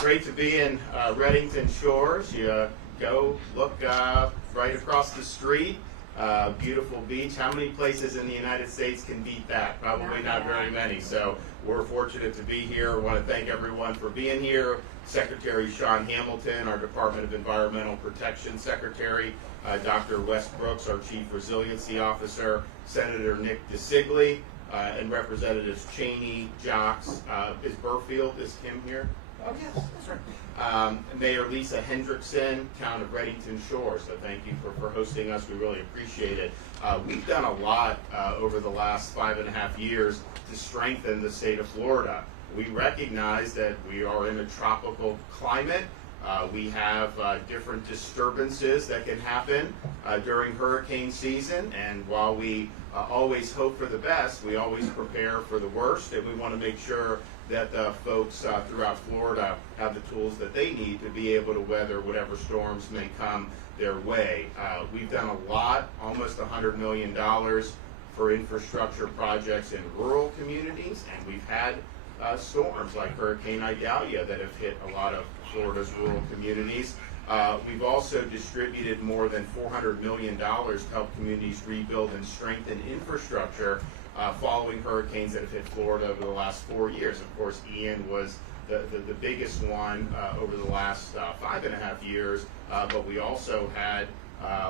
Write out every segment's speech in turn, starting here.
Great to be in Redington Shores. You go look right across the street. Beautiful beach. How many places in the United States can beat that? Probably not very many. So we're fortunate to be here. I want to thank everyone for being here. Secretary Sean Hamilton, our Department of Environmental Protection Secretary, Dr. Wes Brooks, our Chief Resiliency Officer, Senator Nick DeSantis, and Representatives Cheney, Jocks. Is Burfield, is Kim here? Oh, yes, that's right. Mayor Lisa Hendrickson, Town of Redington Shores. So thank you for hosting us. We really appreciate it. We've done a lot over the last 5.5 years to strengthen the state of Florida. We recognize that we are in a tropical climate. We have different disturbances that can happen during hurricane season, and while we always hope for the best, we always prepare for the worst, and we want to make sure that the folks throughout Florida have the tools that they need to be able to weather whatever storms may come their way. We've done a lot, almost $100 million for infrastructure projects in rural communities, and we've had storms like Hurricane Idalia that have hit a lot of Florida's rural communities. We've also distributed more than $400 million to help communities rebuild and strengthen infrastructure following hurricanes that have hit Florida over the last 4 years. Of course, Ian was the biggest one over the last 5.5 years, but we also had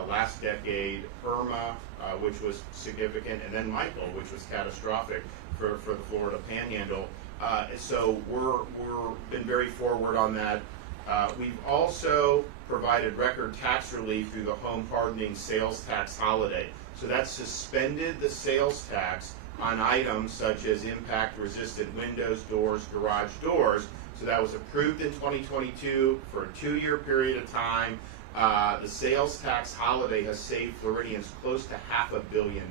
last decade Irma, which was significant, and then Michael, which was catastrophic for the Florida Panhandle. So we're been very forward on that. We've also provided record tax relief through the home hardening sales tax holiday. So that's suspended the sales tax on items such as impact-resistant windows, doors, garage doors. So that was approved in 2022 for a 2-year period of time. The sales tax holiday has saved Floridians close to $500 million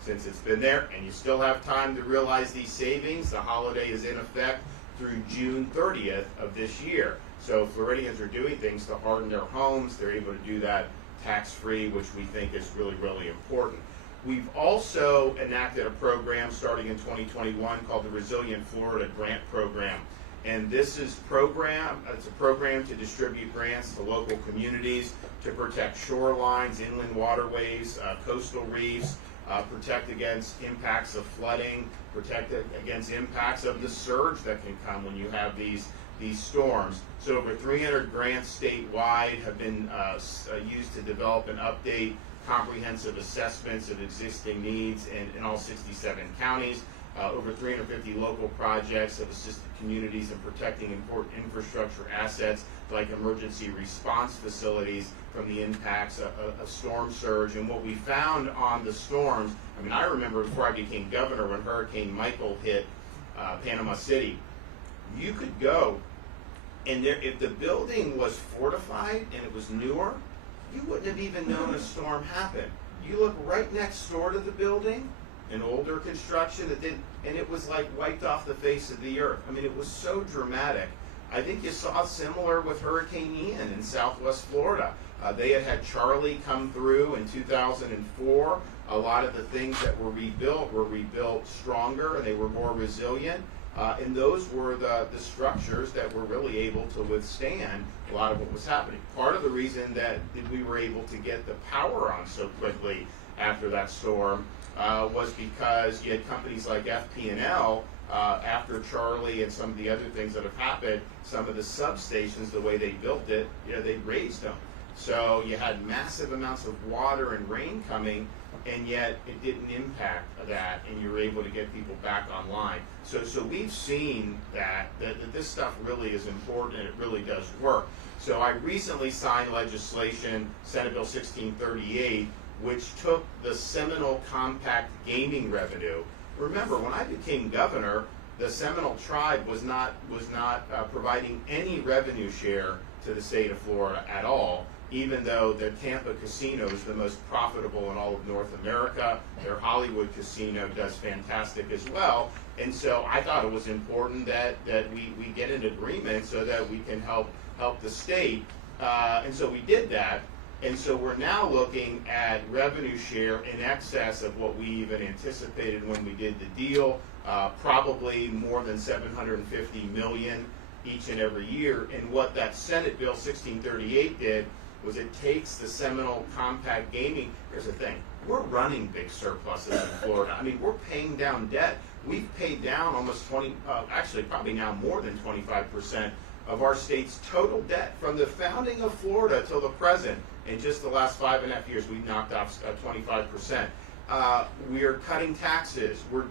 since it's been there, and you still have time to realize these savings. The holiday is in effect through June 30th of this year. So Floridians are doing things to harden their homes. They're able to do that tax-free, which we think is really, really important. We've also enacted a program starting in 2021 called the Resilient Florida Grant Program. And this is it's a program to distribute grants to local communities to protect shorelines, inland waterways, coastal reefs, protect against impacts of flooding, protect against impacts of the surge that can come when you have these storms. So over 300 grants statewide have been used to develop and update comprehensive assessments of existing needs in all 67 counties. Over 350 local projects have assisted communities in protecting important infrastructure assets like emergency response facilities from the impacts of storm surge. And what we found on the storms, I mean, I remember before I became governor when Hurricane Michael hit Panama City, you could go, and if the building was fortified and it was newer, you wouldn't have even known a storm happened. You look right next door to the building, an older construction that didn't, and it was like wiped off the face of the earth. I mean, it was so dramatic. I think you saw similar with Hurricane Ian in Southwest Florida. They had Charlie come through in 2004. A lot of the things that were rebuilt stronger, and they were more resilient. And those were the structures that were really able to withstand a lot of what was happening. Part of the reason that we were able to get the power on so quickly after that storm was because you had companies like FP&L, after Charlie and some of the other things that have happened, some of the substations, the way they built it, they raised them. So you had massive amounts of water and rain coming, and yet it didn't impact that, and you were able to get people back online. So we've seen that this stuff really is important, and it really does work. So I recently signed legislation, Senate Bill 1638, which took the Seminole Compact gaming revenue. Remember, when I became governor, the Seminole tribe was not providing any revenue share to the state of Florida at all, even though the Tampa casino is the most profitable in all of North America. Their Hollywood casino does fantastic as well. And so I thought it was important that we get an agreement so that we can help the state. And so we did that. And so we're now looking at revenue share in excess of what we even anticipated when we did the deal, probably more than $750 million each and every year. And what that Senate Bill 1638 did was it takes the Seminole Compact Gaming. Here's the thing. We're running big surpluses in Florida. I mean, we're paying down debt. We've paid down almost actually probably now more than 25% of our state's total debt from the founding of Florida till the present. In just the last 5.5 years, we've knocked off 25%. We're cutting taxes. We're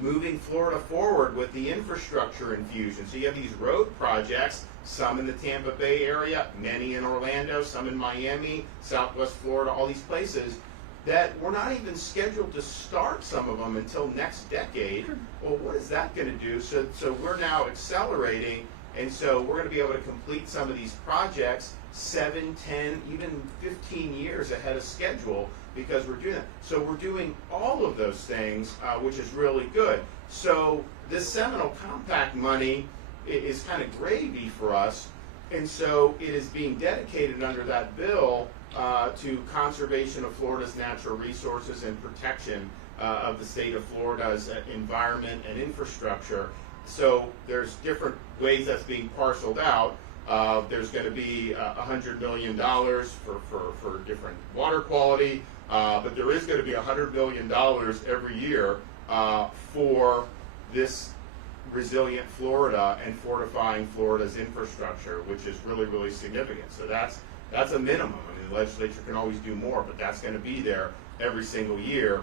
moving Florida forward with the infrastructure infusion. So you have these road projects, some in the Tampa Bay area, many in Orlando, some in Miami, Southwest Florida, all these places that we're not even scheduled to start some of them until next decade. Well, what is that going to do? So we're now accelerating, and so we're going to be able to complete some of these projects 7, 10, even 15 years ahead of schedule because we're doing that. So we're doing all of those things, which is really good. So this Seminole Compact money is kind of gravy for us, and so it is being dedicated under that bill to conservation of Florida's natural resources and protection of the state of Florida's environment and infrastructure. So there's different ways that's being parceled out. There's going to be $100 million for different water quality, but there is going to be $100 million every year for this resilient Florida and fortifying Florida's infrastructure, which is really, really significant. So that's a minimum. I mean, the legislature can always do more, but that's going to be there every single year.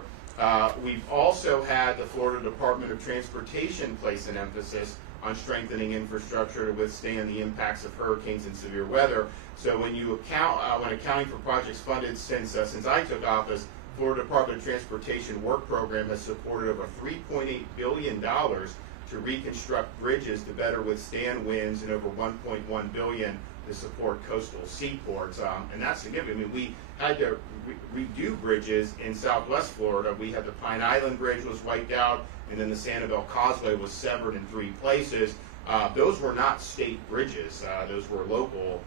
We've also had the Florida Department of Transportation place an emphasis on strengthening infrastructure to withstand the impacts of hurricanes and severe weather. So when you when accounting for projects funded since I took office, Florida Department of Transportation work program has supported over $3.8 billion to reconstruct bridges to better withstand winds and over $1.1 billion to support coastal seaports. And that's significant. I mean, we had to redo bridges in Southwest Florida. We had the Pine Island Bridge was wiped out, and then the Sanibel Causeway was severed in 3 places. Those were not state bridges. Those were local.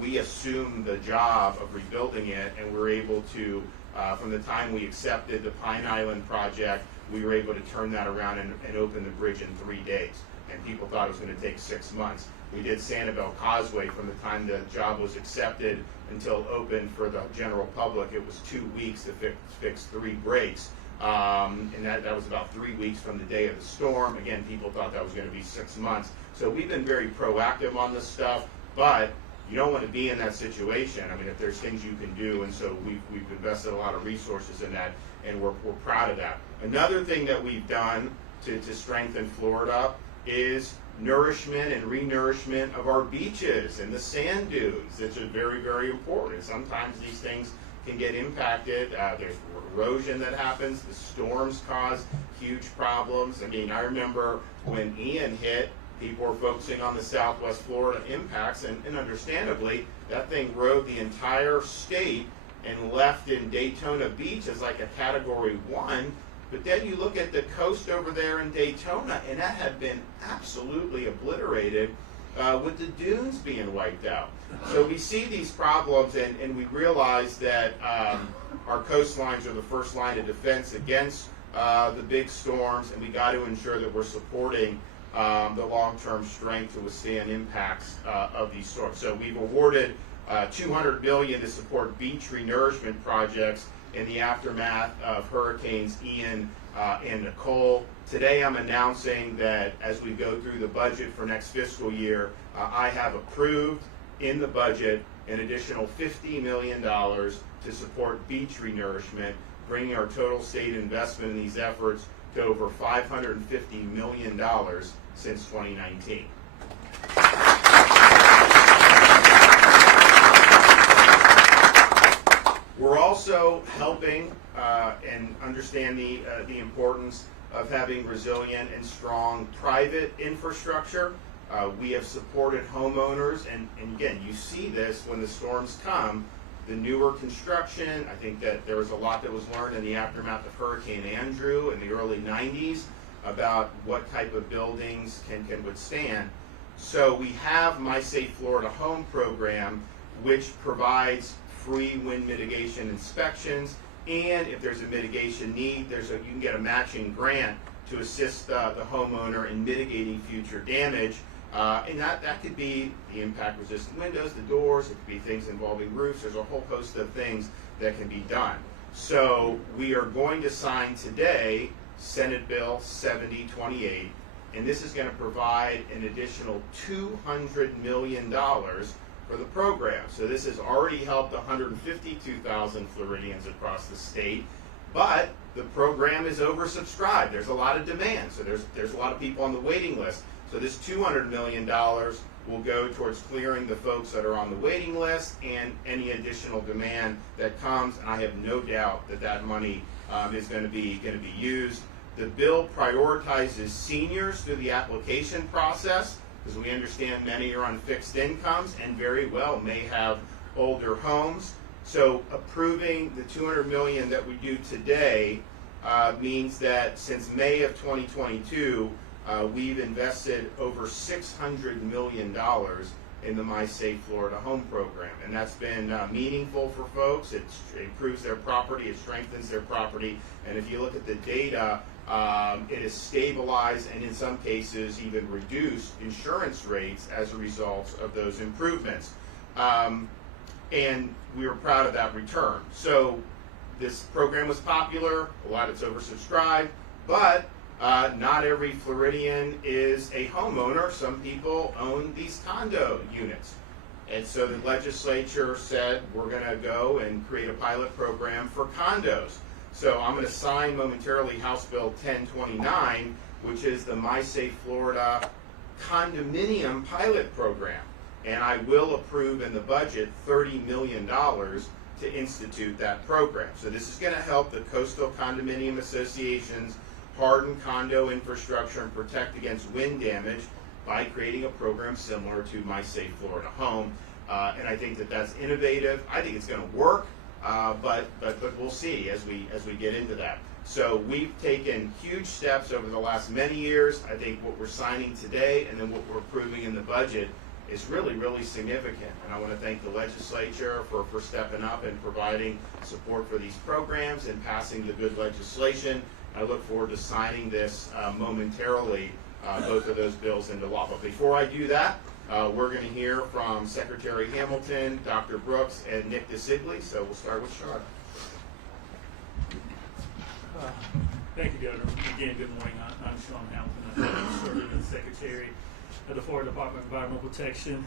We assumed the job of rebuilding it, and we were able to, from the time we accepted the Pine Island project, we were able to turn that around and open the bridge in 3 days. And people thought it was going to take 6 months. We did Sanibel Causeway from the time the job was accepted until open for the general public. It was 2 weeks to fix 3 breaks. And that was about 3 weeks from the day of the storm. Again, people thought that was going to be 6 months. So we've been very proactive on this stuff, but you don't want to be in that situation. I mean, if there's things you can do, and so we've invested a lot of resources in that, and we're proud of that. Another thing that we've done to strengthen Florida is nourishment and renourishment of our beaches and the sand dunes. It's very, very important. Sometimes these things can get impacted. There's erosion that happens. The storms cause huge problems. I mean, I remember when Ian hit, people were focusing on the Southwest Florida impacts, and understandably, that thing rode the entire state and left in Daytona Beach as like a Category 1. But then you look at the coast over there in Daytona, and that had been absolutely obliterated with the dunes being wiped out. So we see these problems, and we realize that our coastlines are the first line of defense against the big storms, and we got to ensure that we're supporting the long-term strength to withstand impacts of these storms. So we've awarded $200 billion to support beach renourishment projects in the aftermath of Hurricanes Ian and Nicole. Today I'm announcing that as we go through the budget for next fiscal year, I have approved in the budget an additional $50 million to support beach renourishment, bringing our total state investment in these efforts to over $550 million since 2019. We're also helping and understand the importance of having resilient and strong private infrastructure. We have supported homeowners, and again, you see this when the storms come. The newer construction, I think that there was a lot that was learned in the aftermath of Hurricane Andrew in the early 90s about what type of buildings can withstand. So we have My Safe Florida Home program, which provides free wind mitigation inspections, and if there's a mitigation need, you can get a matching grant to assist the homeowner in mitigating future damage. And that could be the impact-resistant windows, the doors, it could be things involving roofs. There's a whole host of things that can be done. So we are going to sign today Senate Bill 7028, and this is going to provide an additional $200 million for the program. So this has already helped 152,000 Floridians across the state, but the program is oversubscribed. There's a lot of demand, so there's a lot of people on the waiting list. So this $200 million will go towards clearing the folks that are on the waiting list and any additional demand that comes. And I have no doubt that that money is going to be used. The bill prioritizes seniors through the application process, because we understand many are on fixed incomes and very well may have older homes. So approving the $200 million that we do today means that since May of 2022, we've invested over $600 million in the My Safe Florida Home program. And that's been meaningful for folks. It improves their property, it strengthens their property. And if you look at the data, it has stabilized and in some cases even reduced insurance rates as a result of those improvements. And we were proud of that return. So this program was popular, a lot of it's oversubscribed, but not every Floridian is a homeowner. Some people own these condo units. And so the legislature said we're going to go and create a pilot program for condos. So I'm going to sign momentarily House Bill 1029, which is the My Safe Florida condominium pilot program. And I will approve in the budget $30 million to institute that program. So this is going to help the coastal condominium associations harden condo infrastructure and protect against wind damage by creating a program similar to My Safe Florida Home. And I think that that's innovative. I think it's going to work, but we'll see as we get into that. So we've taken huge steps over the last many years. I think what we're signing today and then what we're approving in the budget is really, really significant. And I want to thank the legislature for stepping up and providing support for these programs and passing the good legislation. I look forward to signing this momentarily, both of those bills into law. But before I do that, we're going to hear from Secretary Hamilton, Dr. Brooks, and Nick DeSigli. So we'll start with Sean. Thank you, Governor. Again, good morning. I'm Sean Hamilton. I'm serving as Secretary of the Florida Department of Environmental Protection.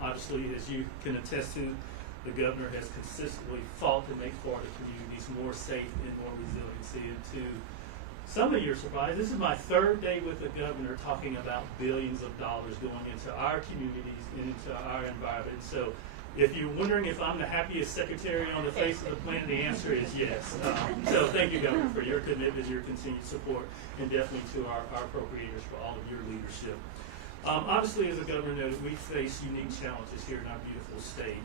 Obviously, as you can attest to, the Governor has consistently fought to make Florida communities more safe and more resiliency. And to some of your surprise, this is my third day with the Governor talking about billions of dollars going into our communities and into our environment. So if you're wondering if I'm the happiest secretary on the face of the planet, the answer is yes. So thank you, Governor, for your commitment, your continued support, and definitely to our appropriators for all of your leadership. Obviously, as the Governor noted, we face unique challenges here in our beautiful state.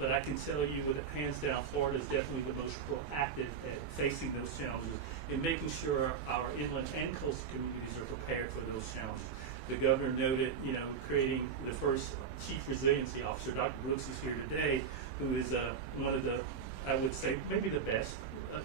But I can tell you, with hands down, Florida is definitely the most proactive at facing those challenges and making sure our inland and coastal communities are prepared for those challenges. The Governor noted, creating the first Chief Resiliency Officer. Dr. Brooks is here today, who is one of the, I would say, maybe the best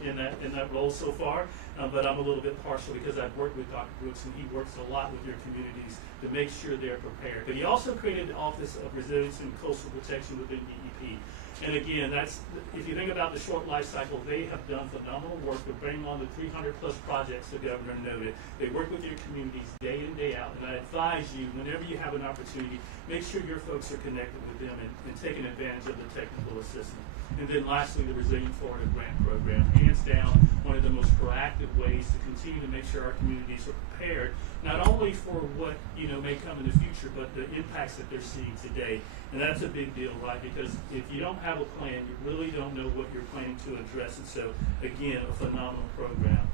in that role so far. But I'm a little bit partial because I've worked with Dr. Brooks, and he works a lot with your communities to make sure they're prepared. But he also created the Office of Resilience and Coastal Protection within DEP. And again, that's, if you think about the short life cycle, they have done phenomenal work to bring on the 300 plus projects the Governor noted. They work with your communities day in, day out. And I advise you, whenever you have an opportunity, make sure your folks are connected with them and taking advantage of the technical assistance. And then lastly, the Resilient Florida Grant Program, hands down, one of the most proactive ways to continue to make sure our communities are prepared, not only for what may come in the future, but the impacts that they're seeing today. And that's a big deal, right? Because if you don't have a plan, you really don't know what you're planning to address. And so, again, a phenomenal program.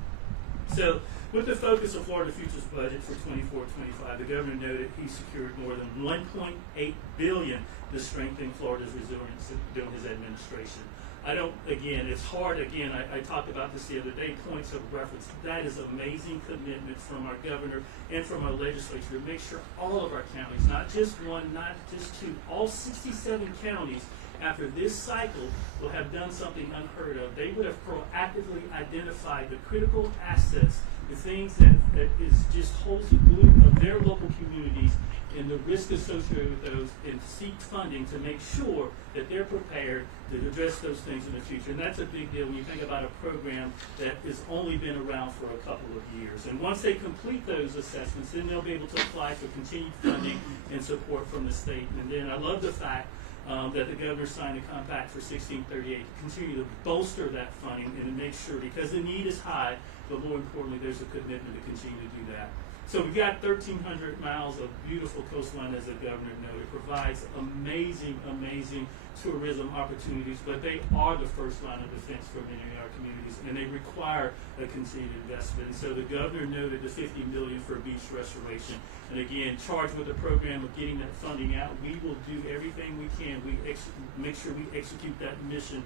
So, with the focus of Florida Futures budget for 24-25, the Governor noted he secured more than $1.8 billion to strengthen Florida's resilience during his administration. It's hard, I talked about this the other day, points of reference. That is amazing commitment from our Governor and from our legislature to make sure all of our counties, not just one, not just two, all 67 counties after this cycle will have done something unheard of. They would have proactively identified the critical assets, the things that is just holds the glue of their local communities, and the risk associated with those and seek funding to make sure that they're prepared to address those things in the future. And that's a big deal when you think about a program that has only been around for a couple of years. And once they complete those assessments, then they'll be able to apply for continued funding and support from the state. And then I love the fact that the governor signed a compact for 1638 to continue to bolster that funding and to make sure, because the need is high, but more importantly, there's a commitment to continue to do that. So we've got 1,300 miles of beautiful coastline, as the governor noted. It provides amazing, amazing tourism opportunities, but they are the first line of defense for many of our communities, and they require a continued investment. And so the governor noted the $50 million for beach restoration. And again, charged with the program of getting that funding out, we will do everything we can. We make sure we execute that mission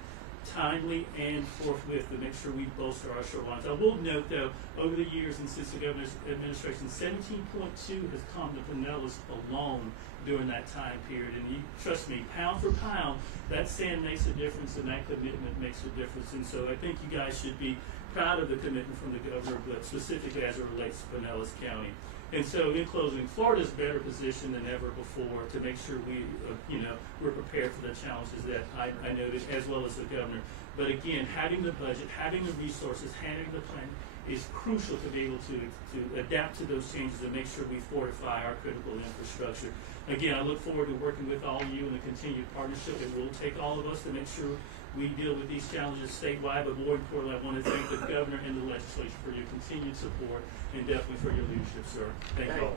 timely and forthwith to make sure we bolster our shorelines. I will note, though, over the years and since the governor's administration, 17.2 has come to Pinellas alone during that time period. And you, trust me, pound for pound, that sand makes a difference and that commitment makes a difference. And so I think you guys should be proud of the commitment from the governor, but specifically as it relates to Pinellas County. And so, in closing, Florida's better positioned than ever before to make sure we're prepared for the challenges that I noted, as well as the governor. But again, having the budget, having the resources, having the plan is crucial to be able to adapt to those changes and make sure we fortify our critical infrastructure. Again, I look forward to working with all of you in a continued partnership. It will take all of us to make sure we deal with these challenges statewide, but more importantly, I want to thank the governor and the legislature for your continued support and definitely for your leadership, sir. Thank you all.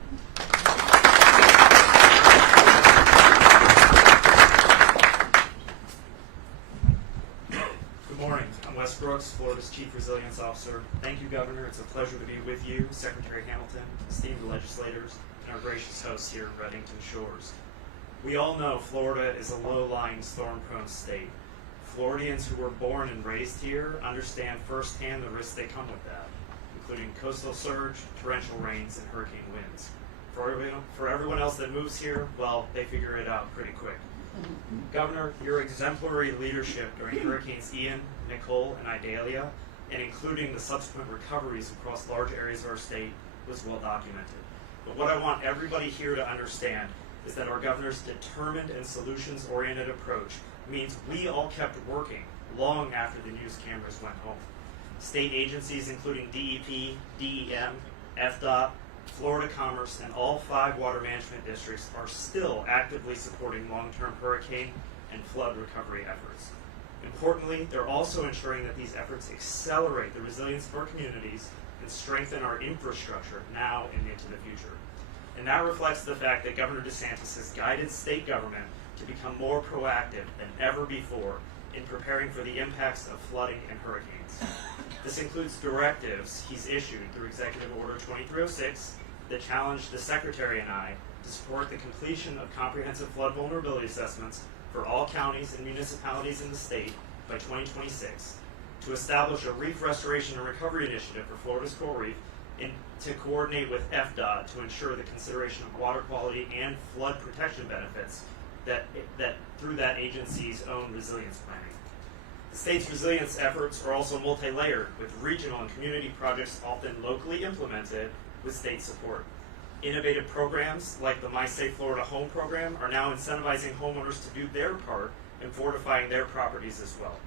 Good morning. I'm Wes Brooks, Florida's Chief Resilience Officer. Thank you, Governor. It's a pleasure to be with you, Secretary Hamilton, esteemed legislators, and our gracious hosts here in Redington Shores. We all know Florida is a low-lying, storm-prone state. Floridians who were born and raised here understand firsthand the risks that come with that, including coastal surge, torrential rains, and hurricane winds. For everyone else that moves here, well, they figure it out pretty quick. Governor, your exemplary leadership during Hurricanes Ian, Nicole, and Idalia, and including the subsequent recoveries across large areas of our state, was well documented. But what I want everybody here to understand is that our governor's determined and solutions-oriented approach means we all kept working long after the news cameras went home. State agencies including DEP, DEM, FDOT, Florida Commerce, and all 5 water management districts are still actively supporting long-term hurricane and flood recovery efforts. Importantly, they're also ensuring that these efforts accelerate the resilience of our communities and strengthen our infrastructure now and into the future. And that reflects the fact that Governor DeSantis has guided state government to become more proactive than ever before in preparing for the impacts of flooding and hurricanes. This includes directives he's issued through Executive Order 2306 that challenge the Secretary and I to support the completion of comprehensive flood vulnerability assessments for all counties and municipalities in the state by 2026, to establish a reef restoration and recovery initiative for Florida's coral reef, and to coordinate with FDOT to ensure the consideration of water quality and flood protection benefits that through that agency's own resilience planning. The state's resilience efforts are also multi-layered, with regional and community projects often locally implemented with state support. Innovative programs like the My Safe Florida Home program are now incentivizing homeowners to do their part in fortifying their properties as well.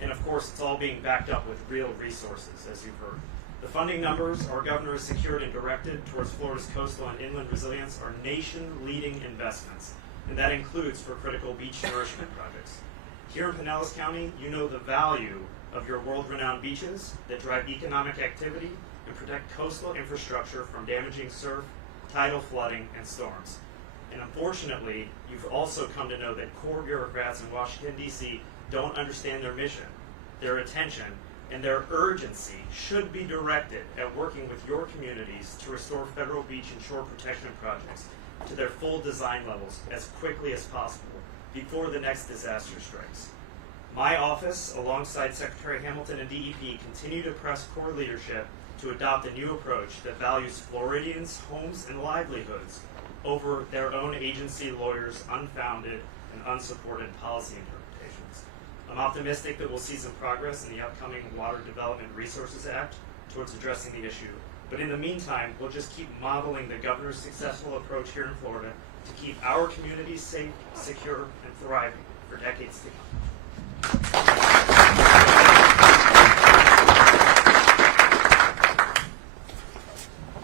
And of course, it's all being backed up with real resources, as you've heard. The funding numbers our governor has secured and directed towards Florida's coastal and inland resilience are nation-leading investments, and that includes for critical beach nourishment projects. Here in Pinellas County, you know the value of your world-renowned beaches that drive economic activity and protect coastal infrastructure from damaging surf, tidal flooding, and storms. And unfortunately, you've also come to know that core bureaucrats in Washington, D.C. don't understand their mission, their attention, and their urgency should be directed at working with your communities to restore federal beach and shore protection projects to their full design levels as quickly as possible before the next disaster strikes. My office, alongside Secretary Hamilton and DEP, continue to press core leadership to adopt a new approach that values Floridians' homes and livelihoods over their own agency lawyers' unfounded and unsupported policy interpretations. I'm optimistic that we'll see some progress in the upcoming Water Development Resources Act towards addressing the issue. But in the meantime, we'll just keep modeling the governor's successful approach here in Florida to keep our communities safe, secure, and thriving for decades to come.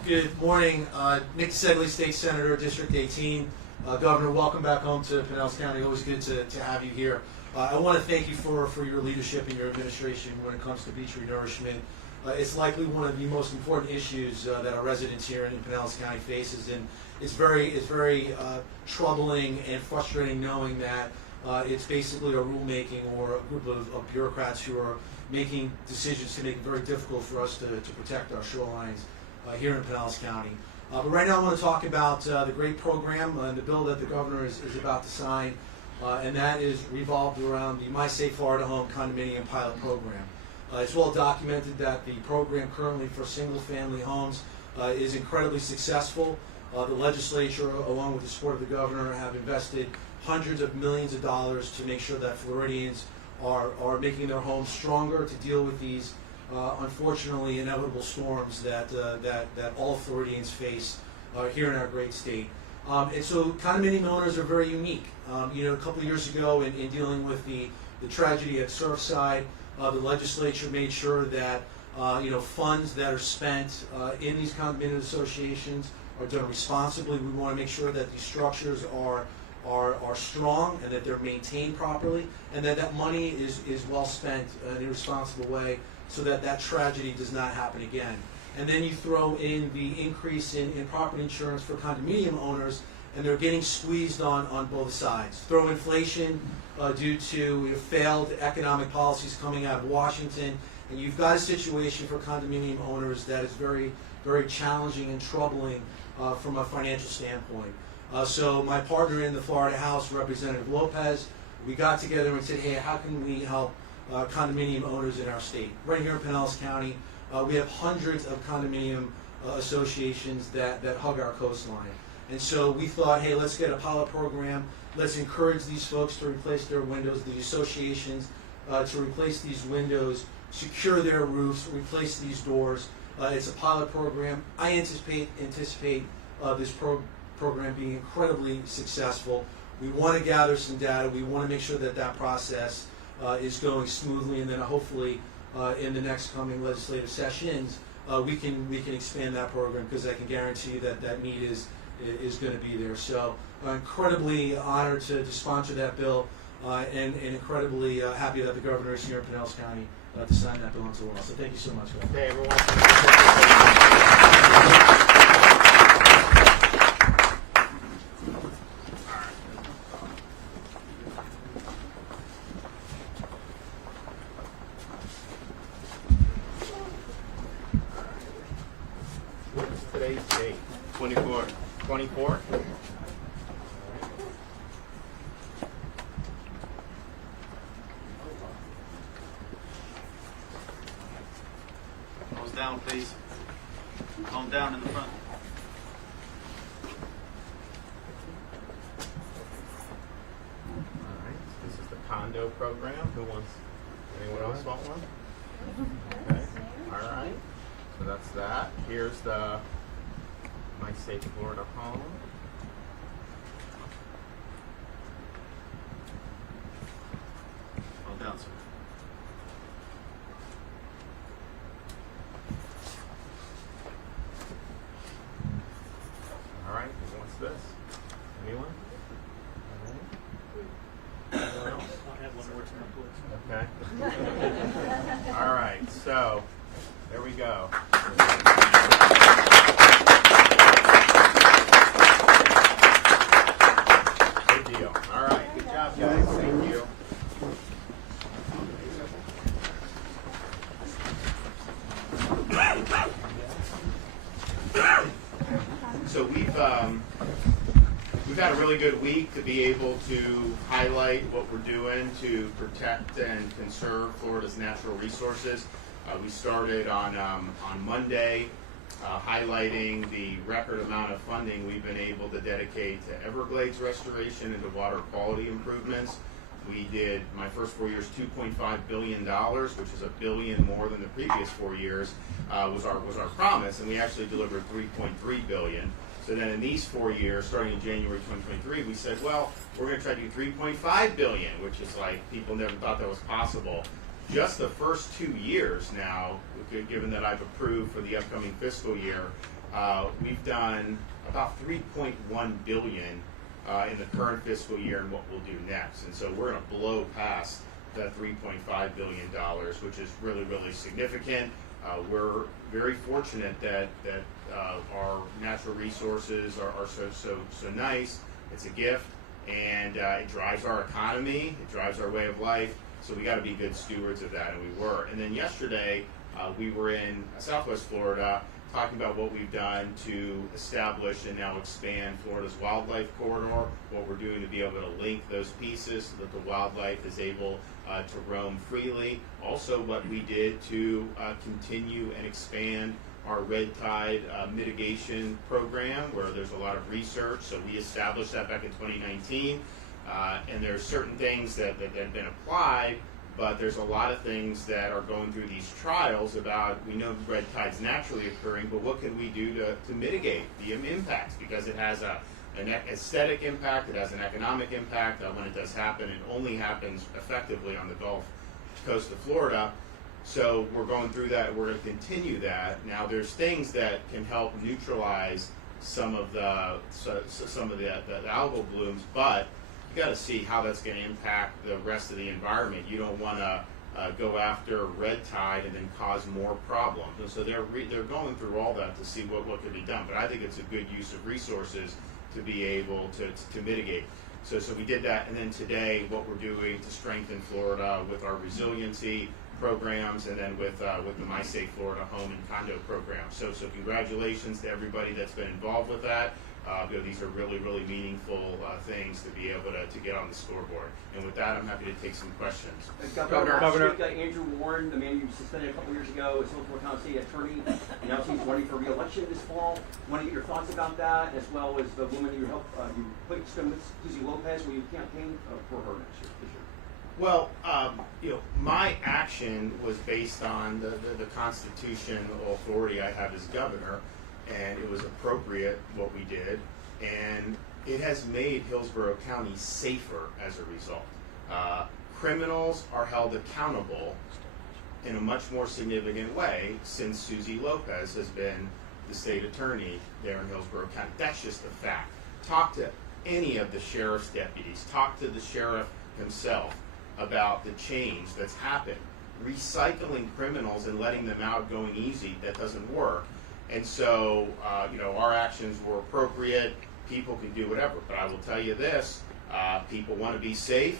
Good morning. Nick Segley, State Senator, District 18. Governor, welcome back home to Pinellas County. Always good to have you here. I want to thank you for your leadership and your administration when it comes to beach renourishment. It's likely one of the most important issues that our residents here in Pinellas County faces, and it's very troubling and frustrating knowing that it's basically a rulemaking or a group of bureaucrats who are making decisions to make it very difficult for us to protect our shorelines here in Pinellas County. But right now I want to talk about the great program and the bill that the governor is about to sign, and that is revolved around the My Safe Florida Home Condominium Pilot Program. It's well documented that the program currently for single-family homes is incredibly successful. The legislature, along with the support of the governor, have invested hundreds of millions of dollars to make sure that Floridians are making their homes stronger to deal with these unfortunately inevitable storms that all Floridians face here in our great state. And so condominium owners are very unique. A couple of years ago in dealing with the tragedy at Surfside, the legislature made sure that funds that are spent in these condominium associations are done responsibly. We want to make sure that these structures are strong and that they're maintained properly, and that money is well spent in a responsible way, so that tragedy does not happen again. And then you throw in the increase in property insurance for condominium owners, and they're getting squeezed on both sides. Throw inflation due to failed economic policies coming out of Washington, and you've got a situation for condominium owners that is very, very challenging and troubling from a financial standpoint. So my partner in the Florida House, Representative Lopez, we got together and said, hey, how can we help condominium owners in our state? Right here in Pinellas County, we have hundreds of condominium associations that hug our coastline. And so we thought, hey, let's get a pilot program. Let's encourage these folks to replace their windows, the associations to replace these windows, secure their roofs, replace these doors. It's a pilot program. I anticipate this program being incredibly successful. We want to gather some data. We want to make sure that process is going smoothly, and then hopefully in the next coming legislative sessions we can expand that program, because I can guarantee you that need is going to be there. So incredibly honored to sponsor that bill, and incredibly happy that the governor is here in Pinellas County to sign that bill into law. So thank you so much, guys. Hey, everyone. What's today's date? 24. 24? Nose down, please. Calm down in the front. Alright, this is the condo program. Anyone else want one? Okay, alright. So that's that. Here's the My Safe Florida Home. Calm down, sir. Alright, who wants this? Anyone? Alright. Anyone else? I'll have one more turn, please. Okay. All right, so there we go. Good deal. All right, good job, guys. Thank you. So we've had a really good week to be able to highlight what we're doing to protect and conserve Florida's natural resources. We started on Monday highlighting the record amount of funding we've been able to dedicate to Everglades restoration and to water quality improvements. We did, my first 4 years, $2.5 billion, which is $1 billion more than the previous 4 years, was our promise, and we actually delivered $3.3 billion. So then in these 4 years, starting in January 2023, we said, well, we're going to try to do 3.5 billion, which is like people never thought that was possible. Just the first 2 years now, given that I've approved for the upcoming fiscal year, we've done about 3.1 billion in the current fiscal year and what we'll do next. And so we're going to blow past that $3.5 billion, which is really, really significant. We're very fortunate that our natural resources are so nice. It's a gift, and it drives our economy. It drives our way of life. So we got to be good stewards of that, and we were. And then yesterday, we were in Southwest Florida talking about what we've done to establish and now expand Florida's wildlife corridor, what we're doing to be able to link those pieces so that the wildlife is able to roam freely. Also what we did to continue and expand our red tide mitigation program, where there's a lot of research. So we established that back in 2019, and there are certain things that have been applied, but there's a lot of things that are going through these trials about, we know red tide's naturally occurring, but what can we do to mitigate the impacts? Because it has an aesthetic impact, it has an economic impact. When it does happen, it only happens effectively on the Gulf Coast of Florida. So we're going through that, we're going to continue that. Now there's things that can help neutralize some of the algal blooms, but you got to see how that's going to impact the rest of the environment. You don't want to go after red tide and then cause more problems. And so they're going through all that to see what can be done. But I think it's a good use of resources to be able to mitigate. So we did that, and then today what we're doing to strengthen Florida with our resiliency programs, and then with the My Safe Florida home and condo program. So congratulations to everybody that's been involved with that. These are really, really meaningful things to be able to get on the scoreboard. And with that, I'm happy to take some questions. Governor. Last week, Andrew Warren, the man you suspended a couple years ago, is Hillsborough County State Attorney. Now he's running for re-election this fall. Want to get your thoughts about that, as well as the woman you put Susie Lopez, will you campaign for her this year? Well, my action was based on the constitutional authority I have as governor, and it was appropriate what we did, and it has made Hillsborough County safer as a result. Criminals are held accountable in a much more significant way since Susie Lopez has been the state attorney there in Hillsborough County. That's just a fact. Talk to any of the sheriff's deputies, talk to the sheriff himself about the change that's happened. Recycling criminals and letting them out going easy, that doesn't work. And so, our actions were appropriate. People can do whatever, but I will tell you this, people want to be safe,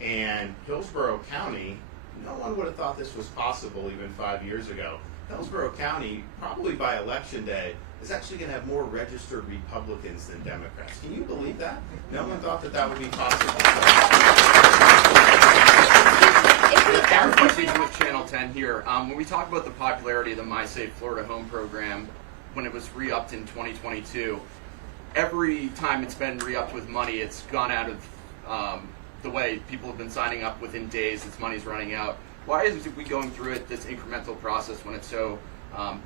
and Hillsborough County, no one would have thought this was possible even 5 years ago. Hillsborough County, probably by election day, is actually going to have more registered Republicans than Democrats. Can you believe that? No one thought that would be possible. Aaron Bushing with Channel 10 here. When we talk about the popularity of the My Safe Florida Home program, when it was re-upped in 2022, every time it's been re-upped with money, it's gone out of the way. People have been signing up within days. Its money's running out. Why is we going through it this incremental process when it's so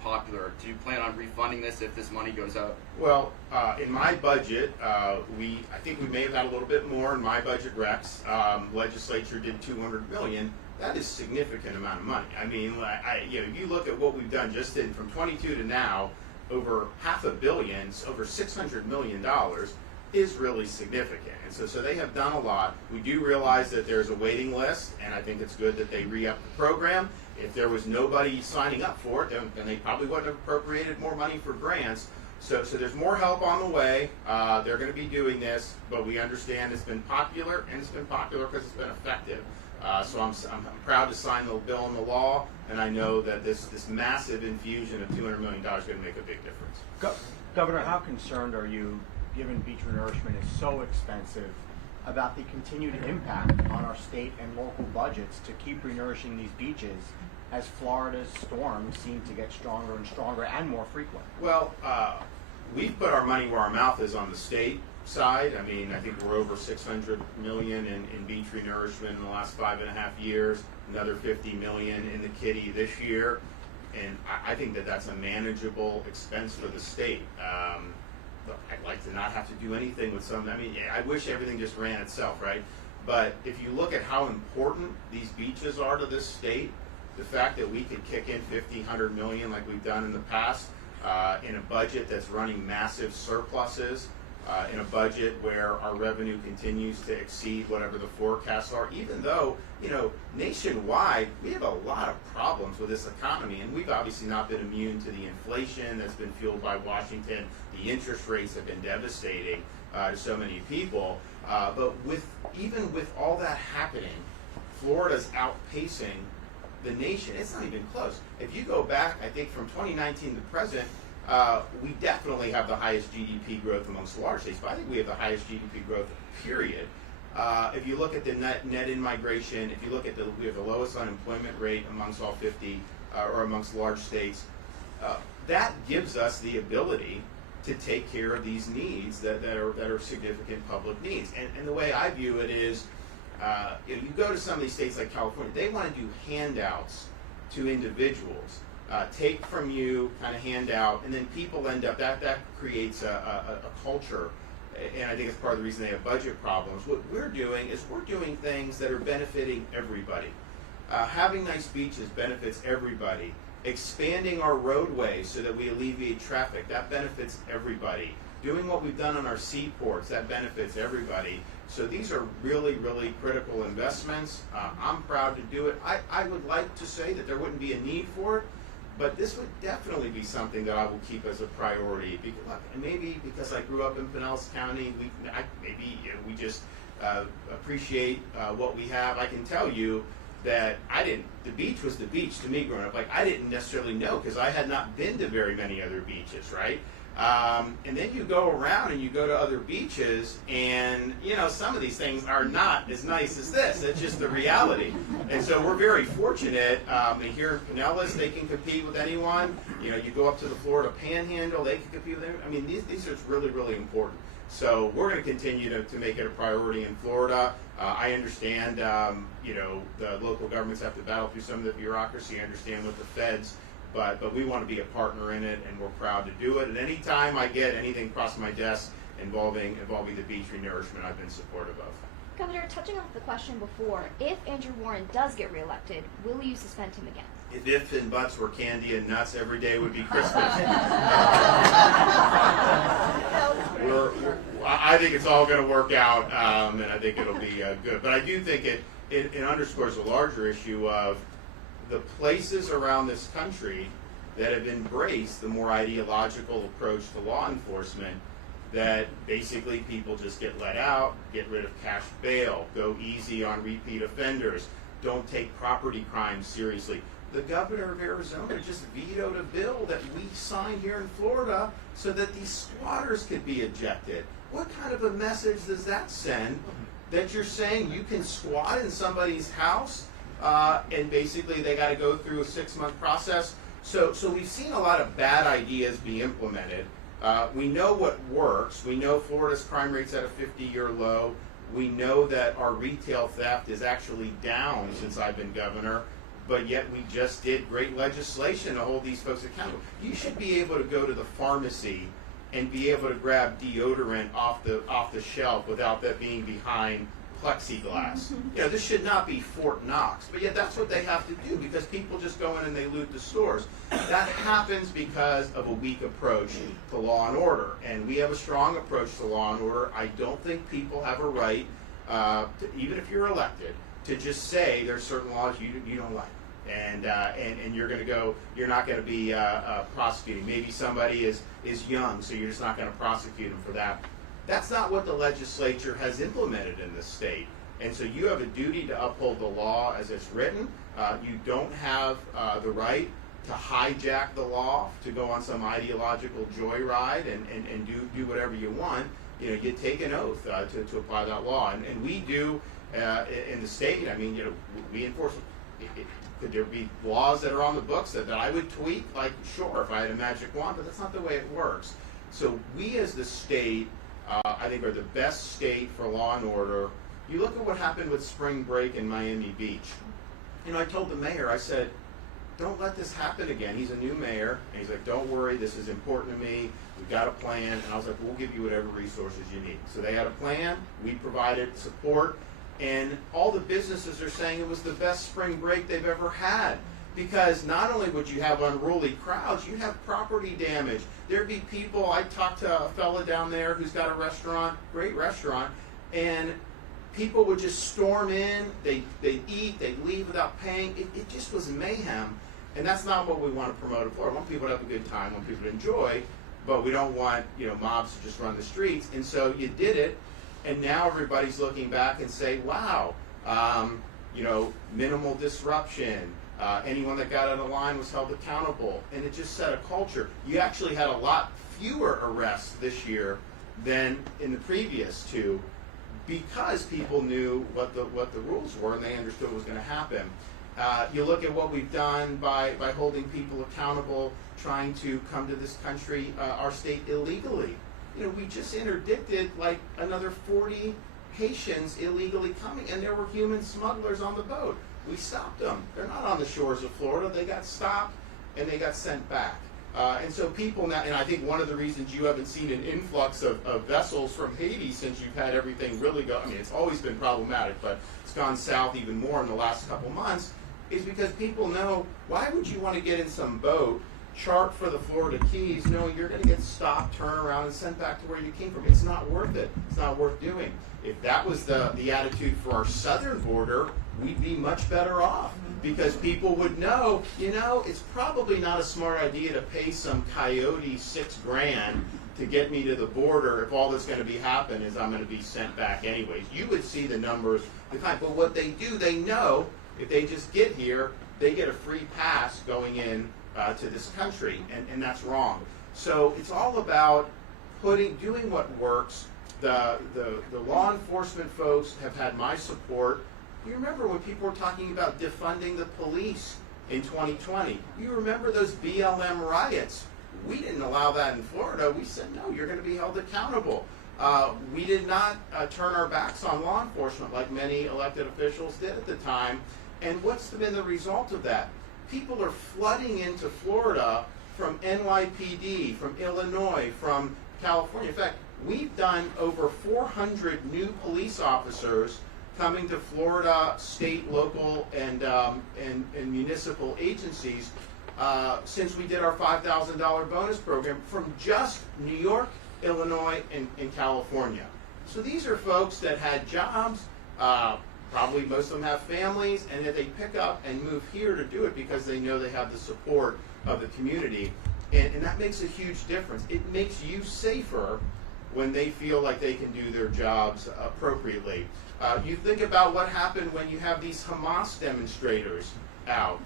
popular? Do you plan on refunding this if this money goes out? Well, in my budget, I think we may have had a little bit more in my budget recs. Legislature did $200 million. That is a significant amount of money. I mean, you look at what we've done just from 22 to now, over $500 million, over $600 million is really significant. And so they have done a lot. We do realize that there's a waiting list, and I think it's good that they re-up the program. If there was nobody signing up for it, then they probably wouldn't have appropriated more money for grants. So there's more help on the way. They're going to be doing this, but we understand it's been popular, and it's been popular because it's been effective. So I'm proud to sign the bill into law, and I know that this massive infusion of $200 million is going to make a big difference. Governor, how concerned are you, given beach renourishment is so expensive, about the continued impact on our state and local budgets to keep renourishing these beaches as Florida's storms seem to get stronger and stronger and more frequent? Well, we've put our money where our mouth is on the state side. I mean, I think we're over $600 million in beach renourishment in the last 5.5 years, another $50 million in the kitty this year, and I think that's a manageable expense for the state. look, I'd like to not have to do anything with some. I mean, yeah, I wish everything just ran itself, right? But if you look at how important these beaches are to this state, the fact that we could kick in 50, 100 million like we've done in the past, in a budget that's running massive surpluses, in a budget where our revenue continues to exceed whatever the forecasts are, even though, nationwide, we have a lot of problems with this economy, and we've obviously not been immune to the inflation that's been fueled by Washington. The interest rates have been devastating to so many people. But even with all that happening, Florida's outpacing the nation. It's not even close. If you go back, I think from 2019 to present, we definitely have the highest GDP growth amongst large states, but I think we have the highest GDP growth, period. If you look at the net in-migration, if you look at we have the lowest unemployment rate amongst all 50, or amongst large states, that gives us the ability to take care of these needs that are significant public needs. And the way I view it is, you go to some of these states like California, they want to do handouts to individuals. Take from you, kind of hand out, and then people end up, that creates a culture, and I think it's part of the reason they have budget problems. What we're doing is we're doing things that are benefiting everybody. Having nice beaches benefits everybody. Expanding our roadways so that we alleviate traffic, that benefits everybody. Doing what we've done on our seaports, that benefits everybody. So these are really, really critical investments. I'm proud to do it. I would like to say that there wouldn't be a need for it, but this would definitely be something that I will keep as a priority. Because, and maybe because I grew up in Pinellas County, we just appreciate what we have. I can tell you that the beach was the beach to me growing up. Like, I didn't necessarily know because I had not been to very many other beaches, right? And then you go around and you go to other beaches, and some of these things are not as nice as this. It's just the reality. And so we're very fortunate. And here in Pinellas, they can compete with anyone. You go up to the Florida Panhandle, they can compete with anyone. I mean, these are really, really important. So we're going to continue to make it a priority in Florida. I understand, the local governments have to battle through some of the bureaucracy. I understand with the feds. But we want to be a partner in it, and we're proud to do it. And any time I get anything across my desk involving the beach renourishment, I've been supportive of. Governor, touching on the question before, if Andrew Warren does get reelected, will you suspend him again? If ifs and buts were candy and nuts, every day would be Christmas. I think it's all going to work out, and I think it'll be good. But I do think it underscores a larger issue of the places around this country that have embraced the more ideological approach to law enforcement, that basically people just get let out, get rid of cash bail, go easy on repeat offenders, don't take property crimes seriously. The governor of Arizona just vetoed a bill that we signed here in Florida so that these squatters could be ejected. What kind of a message does that send, that you're saying you can squat in somebody's house and basically they got to go through a 6-month process? So we've seen a lot of bad ideas be implemented. We know what works. We know Florida's crime rate's at a 50-year low. We know that our retail theft is actually down since I've been governor, but yet we just did great legislation to hold these folks accountable. You should be able to go to the pharmacy and be able to grab deodorant off the shelf without that being behind plexiglass. This should not be Fort Knox, but yet that's what they have to do because people just go in and they loot the stores. That happens because of a weak approach to law and order, and we have a strong approach to law and order. I don't think people have a right, even if you're elected, to just say there's certain laws you don't like, and you're going to go. You're not going to be prosecuting. Maybe somebody is young, so you're just not going to prosecute them for that. That's not what the legislature has implemented in this state. And so you have a duty to uphold the law as it's written. You don't have the right to hijack the law, to go on some ideological joyride and do whatever you want. You take an oath to apply that law. And we do in the state. I mean, we enforce it. Could there be laws that are on the books that I would tweak? Like, sure, if I had a magic wand, but that's not the way it works. So we as the state, I think, are the best state for law and order. You look at what happened with spring break in Miami Beach. I told the mayor, I said, don't let this happen again. He's a new mayor, and he's like, don't worry, this is important to me. We've got a plan. And I was like, we'll give you whatever resources you need. So they had a plan. We provided support. And all the businesses are saying it was the best spring break they've ever had. Because not only would you have unruly crowds, you'd have property damage. There'd be people, I talked to a fella down there who's got a restaurant, great restaurant, and people would just storm in, they'd eat, they'd leave without paying. It just was mayhem. And that's not what we want to promote in Florida. We want people to have a good time, we want people to enjoy, but we don't want, mobs to just run the streets. And so you did it, and now everybody's looking back and say, wow, minimal disruption. Anyone that got out of line was held accountable, and it just set a culture. You actually had a lot fewer arrests this year than in the previous two, because people knew what the rules were and they understood what was going to happen. You look at what we've done by holding people accountable, trying to come to this country, our state illegally. We just interdicted like another 40 Haitians illegally coming, and there were human smugglers on the boat. We stopped them. They're not on the shores of Florida. They got stopped and they got sent back. And so people now, and I think one of the reasons you haven't seen an influx of vessels from Haiti since you've had everything really go, it's always been problematic, but it's gone south even more in the last couple months, is because people know, why would you want to get in some boat, chart for the Florida Keys, knowing you're going to get stopped, turn around, and sent back to where you came from? It's not worth it. It's not worth doing. If that was the attitude for our southern border, we'd be much better off, because people would know, it's probably not a smart idea to pay some coyote $6,000 to get me to the border if all that's going to be happen is I'm going to be sent back anyways. You would see the numbers decline. But what they do, they know if they just get here, they get a free pass going in to this country, and that's wrong. So it's all about doing what works. The law enforcement folks have had my support. You remember when people were talking about defunding the police in 2020? You remember those BLM riots? We didn't allow that in Florida. We said, no, you're going to be held accountable. We did not turn our backs on law enforcement like many elected officials did at the time. And what's been the result of that? People are flooding into Florida from NYPD, from Illinois, from California. In fact, we've done over 400 new police officers coming to Florida state, local, and municipal agencies since we did our $5,000 bonus program from just New York, Illinois, and California. So these are folks that had jobs, probably most of them have families, and that they pick up and move here to do it because they know they have the support of the community. And that makes a huge difference. It makes you safer when they feel like they can do their jobs appropriately. You think about what happened when you have these Hamas demonstrators out.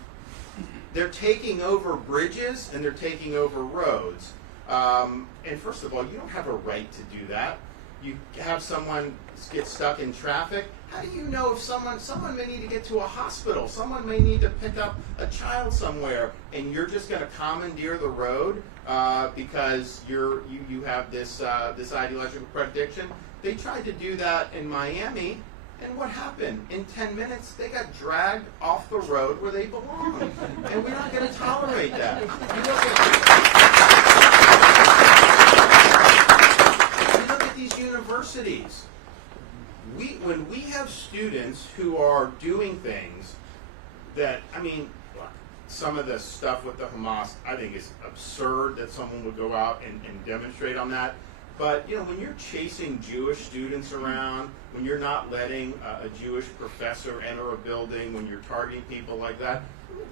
They're taking over bridges and they're taking over roads. And first of all, you don't have a right to do that. You have someone get stuck in traffic. How do you know if someone may need to get to a hospital, someone may need to pick up a child somewhere, and you're just going to commandeer the road because you have this ideological prediction? They tried to do that in Miami, and what happened? In 10 minutes, they got dragged off the road where they belong, and we're not going to tolerate that. You look at these universities. When we have students who are doing things that, some of the stuff with the Hamas, I think is absurd that someone would go out and demonstrate on that. But, when you're chasing Jewish students around, when you're not letting a Jewish professor enter a building, when you're targeting people like that,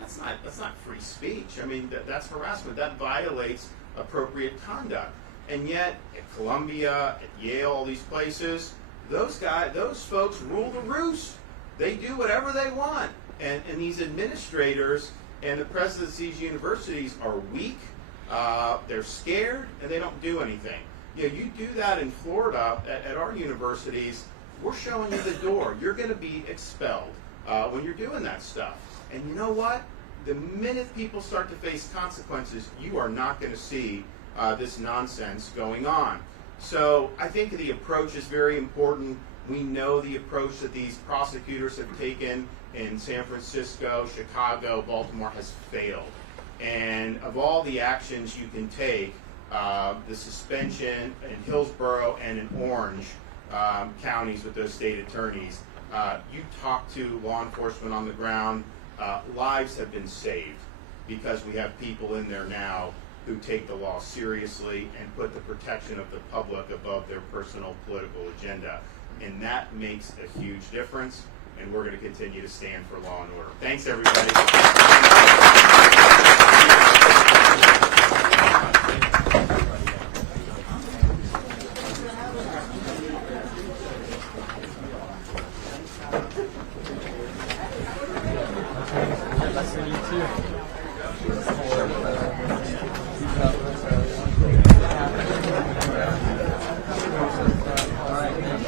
that's not free speech. That's harassment. That violates appropriate conduct. And yet, at Columbia, at Yale, all these places, those folks rule the roost. They do whatever they want. And these administrators and the presidents of these universities are weak, they're scared, and they don't do anything. You do that in Florida at our universities, we're showing you the door. You're going to be expelled when you're doing that stuff. And you know what? The minute people start to face consequences, you are not going to see this nonsense going on. So I think the approach is very important. We know the approach that these prosecutors have taken in San Francisco, Chicago, Baltimore has failed. And of all the actions you can take, the suspension in Hillsborough and in Orange counties with those state attorneys, you talk to law enforcement on the ground, lives have been saved because we have people in there now who take the law seriously and put the protection of the public above their personal political agenda. And that makes a huge difference, and we're going to continue to stand for law and order. Thanks, everybody.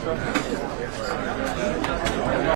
All right.